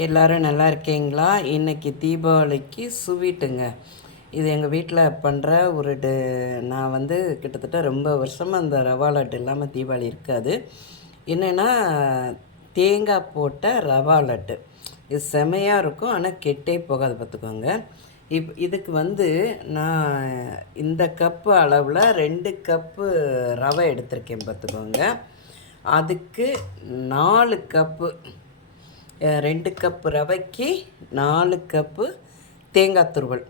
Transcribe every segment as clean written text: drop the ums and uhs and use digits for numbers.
எல்லோரும் நல்லா இருக்கீங்களா? இன்றைக்கி தீபாவளிக்கு ஸ்வீட்டுங்க. இது எங்கள் வீட்டில் பண்ணுற நான் வந்து கிட்டத்தட்ட ரொம்ப வருஷமாக அந்த ரவா லட்டு இல்லாமல் தீபாவளி இருக்காது. என்னென்னா தேங்காய் போட்ட ரவா லட்டு. இது செமையாக இருக்கும், ஆனால் கெட்டே போகாது பார்த்துக்கோங்க. இதுக்கு வந்து நான் இந்த கப்பு அளவில் 2 கப்பு ரவை எடுத்திருக்கேன் பார்த்துக்கோங்க. அதுக்கு 4 கப்பு 2 கப்பு ரவைக்கு 4 கப்பு தேங்காய் துருவல்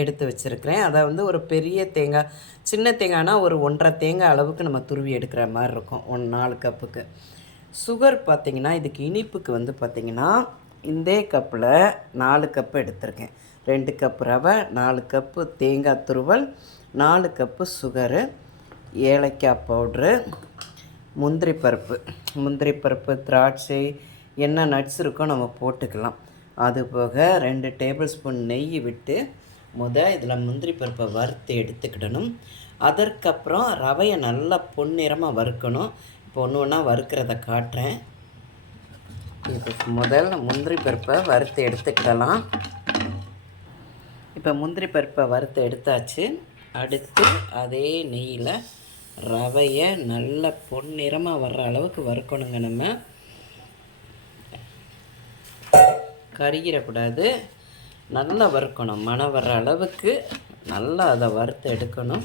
எடுத்து வச்சுருக்கிறேன். அதை வந்து ஒரு பெரிய தேங்காய், சின்ன தேங்காய்னா ஒரு 1.5 தேங்காய் அளவுக்கு நம்ம துருவி எடுக்கிற மாதிரி இருக்கும் 4 கப்புக்கு. சுகர் பார்த்திங்கன்னா இதுக்கு இனிப்புக்கு வந்து பார்த்திங்கன்னா இந்த கப்பில் 4 கப்பு எடுத்திருக்கேன். 2 கப்பு ரவை, 4 கப்பு தேங்காய் துருவல், 4 கப்பு சுகரு, ஏலக்காய் பவுட்ரு, முந்திரி பருப்பு, திராட்சை, என்ன நட்ஸ் இருக்கோ நம்ம போட்டுக்கலாம். அது போக 2 டேபிள் ஸ்பூன் நெய் விட்டு இதில் முந்திரி பருப்பை வறுத்து எடுத்துக்கிடணும். அதற்கப்புறம் ரவையை நல்லா பொன்னிறமாக வறுக்கணும். இப்போ ஒன்று ஒன்றா வறுக்கிறத காட்டுறேன். இப்போ முந்திரி பருப்பை வறுத்து எடுத்துக்கிடலாம். இப்போ முந்திரி பருப்பை வறுத்து எடுத்தாச்சு. அடுத்து அதே நெய்யில் ரவையை நல்ல பொன்னிறமாக வர்ற அளவுக்கு வறுக்கணுங்க. நம்ம கருகிடக்கூடாது, நல்லா வறுக்கணும். மணம் வர்ற அளவுக்கு நல்லா அதை வறுத்து எடுக்கணும்.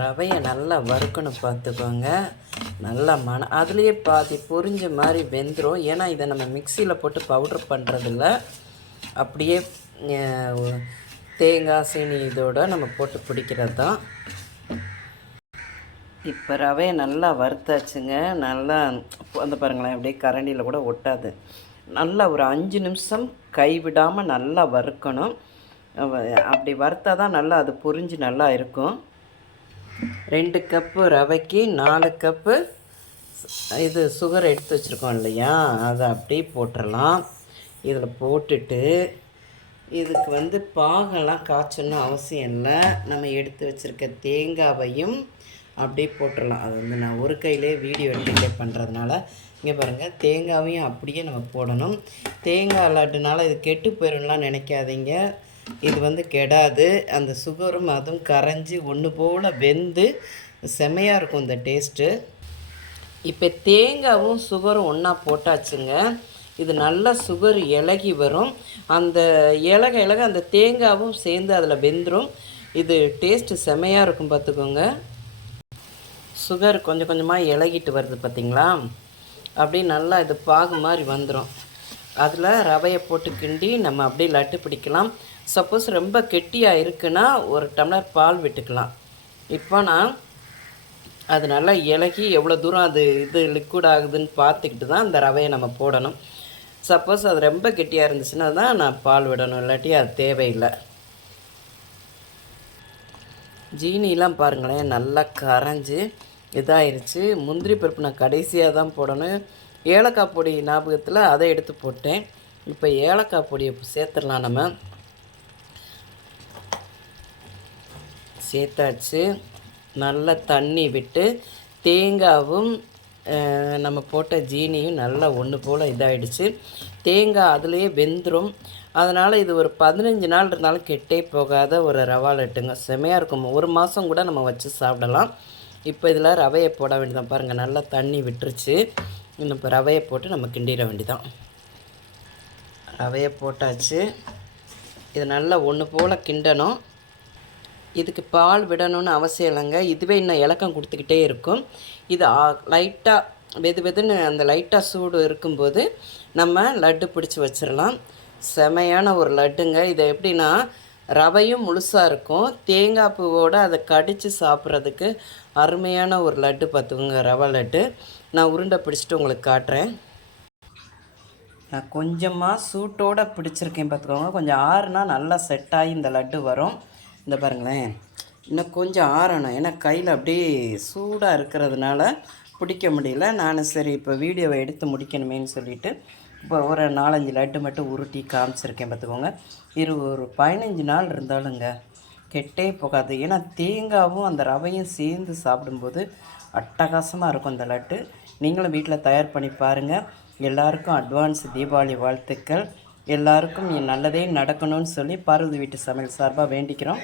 ரவையை நல்லா வறுக்கணும் பார்த்துக்கோங்க. நல்லா அதுலேயே பாதி பொரிஞ்ச மாதிரி வெந்துடும். ஏன்னா இதை நம்ம மிக்சியில் போட்டு பவுட்ரு பண்ணுறதில்ல, அப்படியே தேங்காய் சீனி இதோடு நம்ம போட்டு பிடிக்கிறது தான். இப்போ ரவையை நல்லா வறுத்தாச்சுங்க. நல்லா வந்து பாருங்களேன், அப்படியே கரண்டியில் கூட ஒட்டாது. நல்லா ஒரு 5 நிமிஷம் கைவிடாமல் நல்லா வறுக்கணும். அப்படி வறுத்தா தான் நல்லா அது பொரிஞ்சு நல்லா இருக்கும். 2 கப்பு ரவைக்கு 4 கப்பு இது சுகர் எடுத்து வச்சுருக்கோம் இல்லையா, அதை அப்படியே போட்டுடலாம். இதில் போட்டுட்டு இதுக்கு வந்து பாகெல்லாம் காய்ச்சணும் அவசியம் இல்லை. நம்ம எடுத்து வச்சுருக்க தேங்காவையும் அப்படியே போட்டுடலாம். அது வந்து நான் ஒரு கையிலே வீடியோ எடுத்துகிட்டே பண்ணுறதுனால இங்கே பாருங்கள், தேங்காவையும் அப்படியே நம்ம போடணும். தேங்காய் லட்டுனால இது கெட்டு போயிடும்லாம் நினைக்காதீங்க. இது வந்து கெடாது. அந்த சுகரும் அதுவும் கரைஞ்சி ஒன்று போல் வெந்து செமையாக இருக்கும் இந்த டேஸ்ட்டு. இப்போ தேங்காவும் சுகரும் ஒன்றா போட்டாச்சுங்க. இது நல்லா சுகர் இலகி வரும். அந்த இலக அந்த தேங்காவும் சேர்ந்து அதில் வெந்துடும். இது டேஸ்ட்டு செமையாக இருக்கும் பார்த்துக்கோங்க. சுகர் கொஞ்சம் கொஞ்சமாக இலகிட்டு வருது பார்த்திங்களா, அப்படியே நல்லா இது பாகு மாதிரி வந்துடும். அதில் ரவையை போட்டு கிண்டி நம்ம அப்படியே லட்டு பிடிக்கலாம். சப்போஸ் ரொம்ப கெட்டியாக இருக்குன்னா 1 டம்ளர் பால் விட்டுக்கலாம். இப்போ நான் அது நல்லா இலகி எவ்வளோ தூரம் அது லிக்விட் ஆகுதுன்னு பார்த்துக்கிட்டு தான் அந்த ரவையை நம்ம போடணும். சப்போஸ் அது ரொம்ப கெட்டியாக இருந்துச்சுன்னா தான் நான் பால் விடணும், இல்லாட்டி அது தேவையில்லை. ஜீனிலாம் பாருங்களேன் நல்லா கரைஞ்சி இதாகிடுச்சு. முந்திரி பருப்பு நான் கடைசியாக தான் போடணும். ஏலக்காய் பொடி ஞாபகத்தில் அதை எடுத்து போட்டேன். இப்போ ஏலக்காய் பொடியை சேர்த்துடலாம். நம்ம சேர்த்தாச்சு. நல்லா தண்ணி விட்டு தேங்காவும் நம்ம போட்ட ஜீனியும் நல்லா ஒன்று போல் இதாகிடுச்சு. தேங்காய் அதுலேயே வெந்துடும். அதனால் இது ஒரு 15 நாள் இருந்தாலும் கெட்டே போகாத ஒரு ரவா லட்டுங்க. செமையாக இருக்கும். 1 மாதம் கூட நம்ம வச்சு சாப்பிடலாம். இப்போ இதில் ரவையை போட வேண்டியதான். பாருங்கள் நல்லா தண்ணி விட்டுருச்சு. இன்னும் இப்போ ரவையை போட்டு நம்ம கிண்டிட வேண்டியதான். ரவையை போட்டாச்சு. இது நல்லா ஒன்று போல் கிண்டணும். இதுக்கு பால் விடணும்னு அவசியம் இல்லைங்க. இதுவே இன்னும் இலக்கம் கொடுத்துக்கிட்டே இருக்கும். இது லைட்டாக வெதுன்னு அந்த லைட்டாக சூடு இருக்கும்போது நம்ம லட்டு பிடிச்சி வச்சிடலாம். செமையான ஒரு லட்டுங்க. இதை எப்படின்னா ரவையும் முழுசாக இருக்கும், தேங்காய் பூவோடு அதை கடித்து சாப்பிட்றதுக்கு அருமையான ஒரு லட்டு பார்த்துக்கோங்க, ரவை லட்டு. நான் உருண்டை பிடிச்சிட்டு உங்களுக்கு காட்டுறேன். நான் கொஞ்சமாக சூட்டோடு பிடிச்சிருக்கேன் பார்த்துக்கோங்க. கொஞ்சம் ஆறுனா நல்லா செட் ஆகி இந்த லட்டு வரும். இந்த பாருங்களேன், இன்னும் கொஞ்சம் ஆறணும். ஏன்னா கையில் அப்படியே சூடாக இருக்கிறதுனால பிடிக்க முடியல. நான் சரி இப்போ வீடியோவை எடுத்து முடிக்கணுமேன்னு சொல்லிவிட்டு இப்போ ஒரு 4-5 லட்டு மட்டும் உருட்டி காமிச்சிருக்கேன் பார்த்துக்கோங்க. இது ஒரு 15 நாள் இருந்தாலுங்க கெட்டே போகாது. ஏன்னா தேங்காவும் அந்த ரவையும் சேர்ந்து சாப்பிடும்போது அட்டகாசமாக இருக்கும் இந்த லட்டு. நீங்களும் வீட்டில் தயார் பண்ணி பாருங்கள். எல்லாருக்கும் அட்வான்ஸ் தீபாவளி வாழ்த்துக்கள். எல்லாருக்கும் நல்லதே நடக்கணும்னு சொல்லி பார்வதி வீட்டு சமையல் சார்பாக வேண்டிக்கிறோம்.